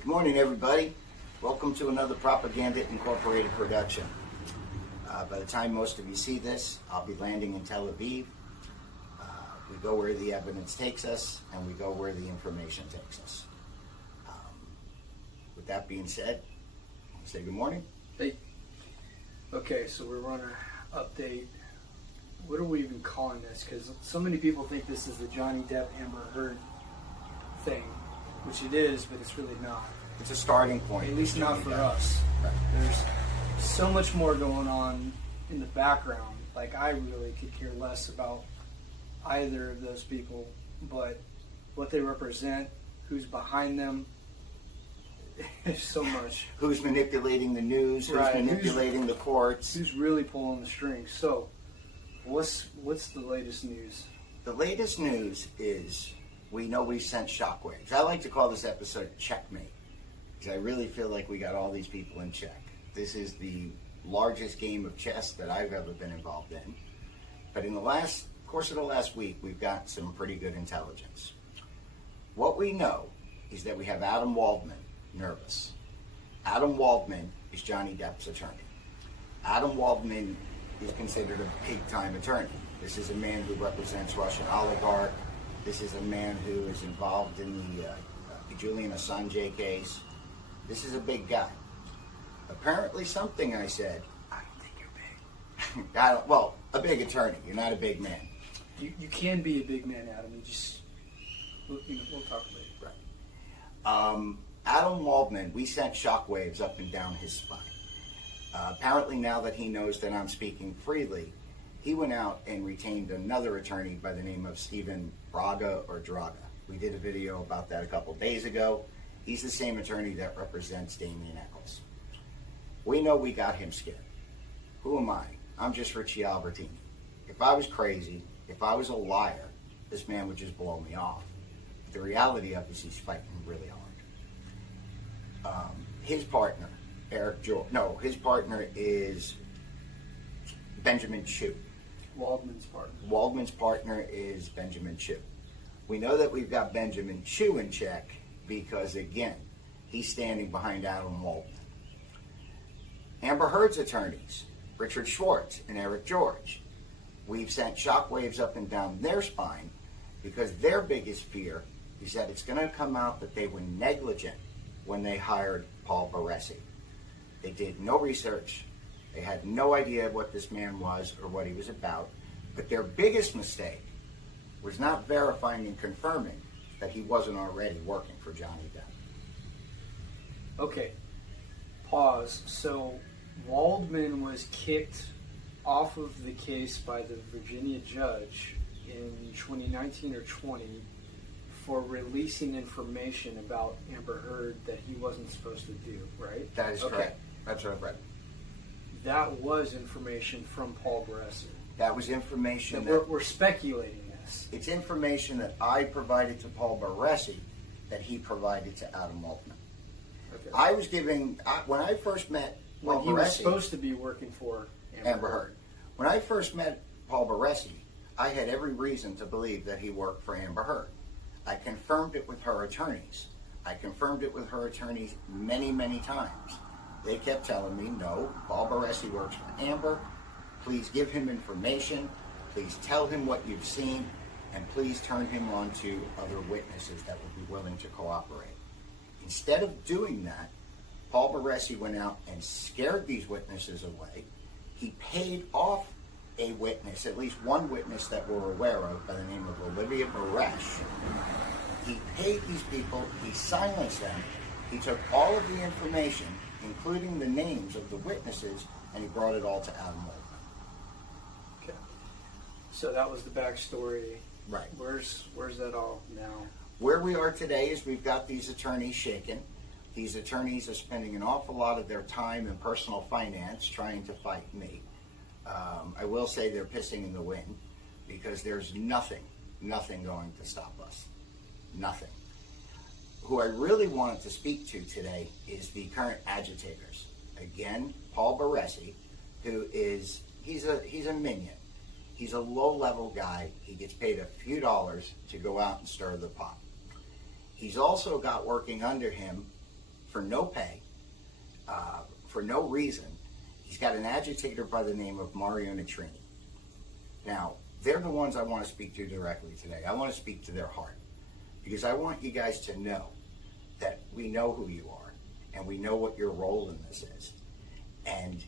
Good morning, everybody. Welcome to another Propaganda Incorporated production. By the time most of you see this, I'll be landing in Tel Aviv. We go where the evidence takes us, and we go where the information takes us. With that being said, I'll say good morning. Hey. Okay, so we're going to update. What are we even calling this? Because so many people think this is the Johnny Depp Amber Heard thing, which it is, but it's really not. It's a starting point. At least not for us. Right. There's so much more going on in the background. Like, I really could care less about either of those people, but what they represent, who's behind them, there's so much. Who's manipulating the news, who's manipulating the courts. Who's really pulling the strings. So, what's the latest news? The latest news is we know we've sent shockwaves. I like to call this episode Checkmate, because I really feel like we got all these people in check. This is the largest game of chess that I've ever been involved in. But in the course of the last week, we've got some pretty good intelligence. What we know is that we have Adam Waldman nervous. Adam Waldman is Johnny Depp's attorney. Adam Waldman is considered a big-time attorney. This is a man who represents Russian oligarch. This is a man who is involved in the Julian Assange case. This is a big guy. Apparently something I said, I don't think you're big. Well, a big attorney. You're not a big man. You can be a big man, Adam. We'll talk later. Right. Adam Waldman, we sent shockwaves up and down his spine. Apparently now that he knows that I'm speaking freely, he went out and retained another attorney by the name of Stephen Braga or Draga. We did a video about that a couple days ago. He's the same attorney that represents Damien Eccles. We know we got him scared. Who am I? I'm just Richie Albertini. If I was crazy, if I was a liar, this man would just blow me off. But the reality of it is he's fighting really hard. His partner, his partner is Benjamin Chu. Waldman's partner. Waldman's partner is Benjamin Chu. We know that we've got Benjamin Chu in check because, again, he's standing behind Adam Waldman. Amber Heard's attorneys, Richard Schwartz and Eric George, we've sent shockwaves up and down their spine because their biggest fear is that it's going to come out that they were negligent when they hired Paul Baresi. They did no research. They had no idea what this man was or what he was about. But their biggest mistake was not verifying and confirming that he wasn't already working for Johnny Depp. Okay, pause. So Waldman was kicked off of the case by the Virginia judge in 2019 or 20 for releasing information about Amber Heard that he wasn't supposed to do, right? That is correct. That's what I've read. That was information from Paul Baresi. That was information we're speculating this. It's information that I provided to Paul Baresi that he provided to Adam Waldman. Okay. I was giving, when I first met Paul When he Baresi, was supposed to be working for Amber Heard. When I first met Paul Baresi, I had every reason to believe that he worked for Amber Heard. I confirmed it with her attorneys. I confirmed it with her attorneys many, many times. They kept telling me, no, Paul Baresi works for Amber. Please give him information. Please tell him what you've seen. And please turn him on to other witnesses that would be willing to cooperate. Instead of doing that, Paul Baresi went out and scared these witnesses away. He paid off a witness, at least one witness that we're aware of, by the name of Olivia Baresh. He paid these people, he silenced them, he took all of the information, including the names of the witnesses, and he brought it all to Adam Waldman. Okay. So that was the backstory. Right. Where's that all now? Where we are today is we've got these attorneys shaken. These attorneys are spending an awful lot of their time and personal finance trying to fight me. I will say they're pissing in the wind because there's nothing going to stop us. Nothing. Who I really wanted to speak to today is the current agitators. Again, Paul Baresi, who is, he's a minion. He's a low-level guy. He gets paid a few dollars to go out and stir the pot. He's also got working under him for no pay, for no reason. He's got an agitator by the name of Mario Nitrini. Now, they're the ones I want to speak to directly today. I want to speak to their heart, because I want you guys to know that we know who you are, and we know what your role in this is. And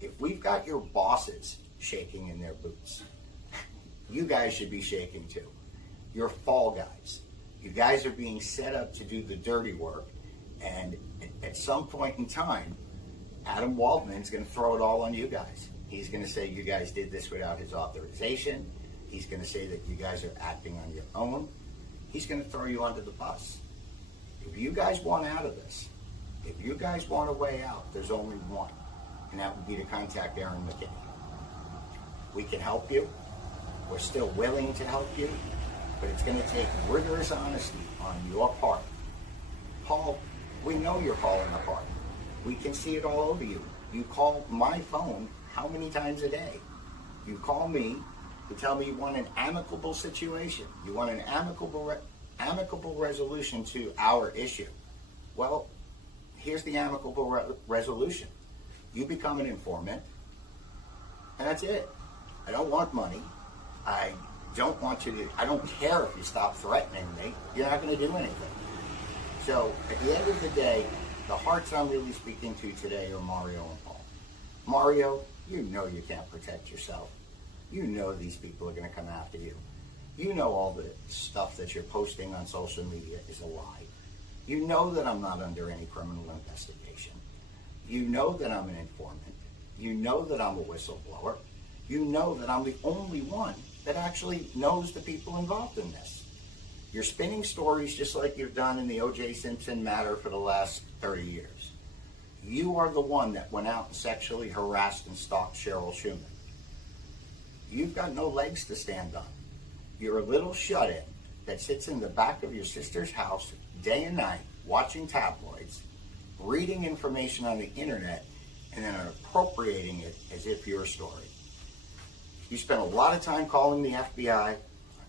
if we've got your bosses shaking in their boots, you guys should be shaking too. You're fall guys. You guys are being set up to do the dirty work, and at some point in time, Adam Waldman's going to throw it all on you guys. He's going to say you guys did this without his authorization. He's going to say that you guys are acting on your own. He's going to throw you under the bus. If you guys want out of this, if you guys want a way out, there's only one, and that would be to contact Aaron McKinney. We can help you. We're still willing to help you, but it's going to take rigorous honesty on your part. Paul, we know you're falling apart. We can see it all over you. You call my phone how many times a day? You call me to tell me you want an amicable situation. You want an amicable resolution to our issue. Well, here's the amicable resolution. You become an informant, and that's it. I don't want money. I don't want you to, I don't care if you stop threatening me. You're not going to do anything. So at the end of the day, the hearts I'm really speaking to today are Mario and Paul. Mario, you know you can't protect yourself. You know these people are going to come after you. You know all the stuff that you're posting on social media is a lie. You know that I'm not under any criminal investigation. You know that I'm an informant. You know that I'm a whistleblower. You know that I'm the only one that actually knows the people involved in this. You're spinning stories just like you've done in the O.J. Simpson matter for the last 30 years. You are the one that went out and sexually harassed and stalked Cheryl Schumann. You've got no legs to stand on. You're a little shut-in that sits in the back of your sister's house day and night, watching tabloids, reading information on the internet, and then appropriating it as if you're a story. You spend a lot of time calling the FBI.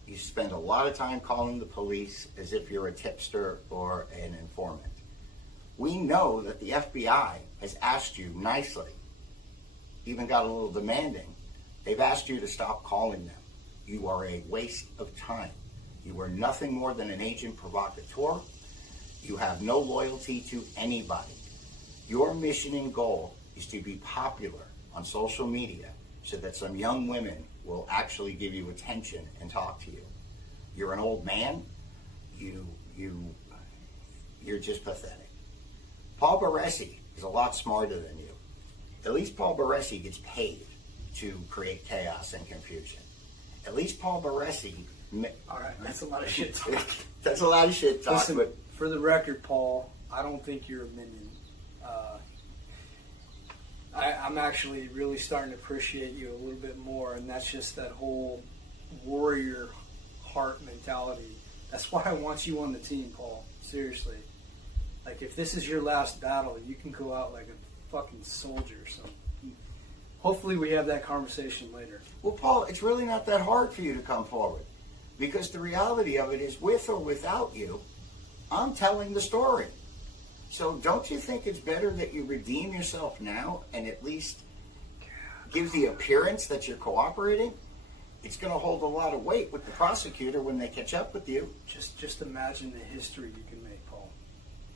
You spend a lot of time calling the police as if you're a tipster or an informant. We know that the FBI has asked you nicely, even got a little demanding. They've asked you to stop calling them. You are a waste of time. You are nothing more than an agent provocateur. You have no loyalty to anybody. Your mission and goal is to be popular on social media so that some young women will actually give you attention and talk to you. You're an old man. You're just pathetic. Paul Baresi is a lot smarter than you. At least Paul Baresi gets paid to create chaos and confusion. At least Paul Baresi... All right, that's a lot of shit talk. That's a lot of shit talk. Listen, but for the record, Paul, I don't think you're a minion. I'm actually really starting to appreciate you a little bit more, and that's just that whole warrior heart mentality. That's why I want you on the team, Paul. Seriously. Like, if this is your last battle, you can go out like a fucking soldier. So hopefully we have that conversation later. Well, Paul, it's really not that hard for you to come forward, because the reality of it is, with or without you, I'm telling the story. So don't you think it's better that you redeem yourself now and at least give the appearance that you're cooperating? It's going to hold a lot of weight with the prosecutor when they catch up with you. Just imagine the history you can make, Paul.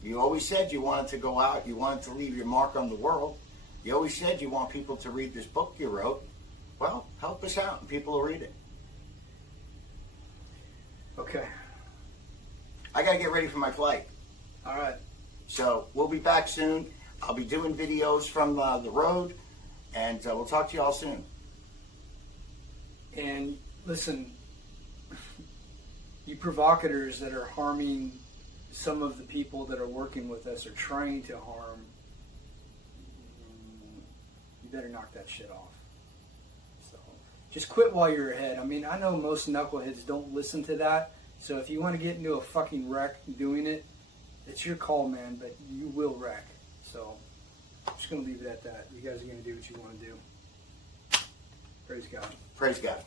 You always said you wanted to go out, you wanted to leave your mark on the world. You always said you want people to read this book you wrote. Well, help us out and people will read it. Okay. I got to get ready for my flight. All right. So we'll be back soon. I'll be doing videos from the road, and we'll talk to you all soon. And listen, you provocateurs that are harming some of the people that are working with us or trying to harm, you better knock that shit off. So just quit while you're ahead. I mean, I know most knuckleheads don't listen to that, so if you want to get into a fucking wreck doing it, it's your call, man, but you will wreck. So I'm just going to leave it at that. You guys are going to do what you want to do. Praise God. Praise God.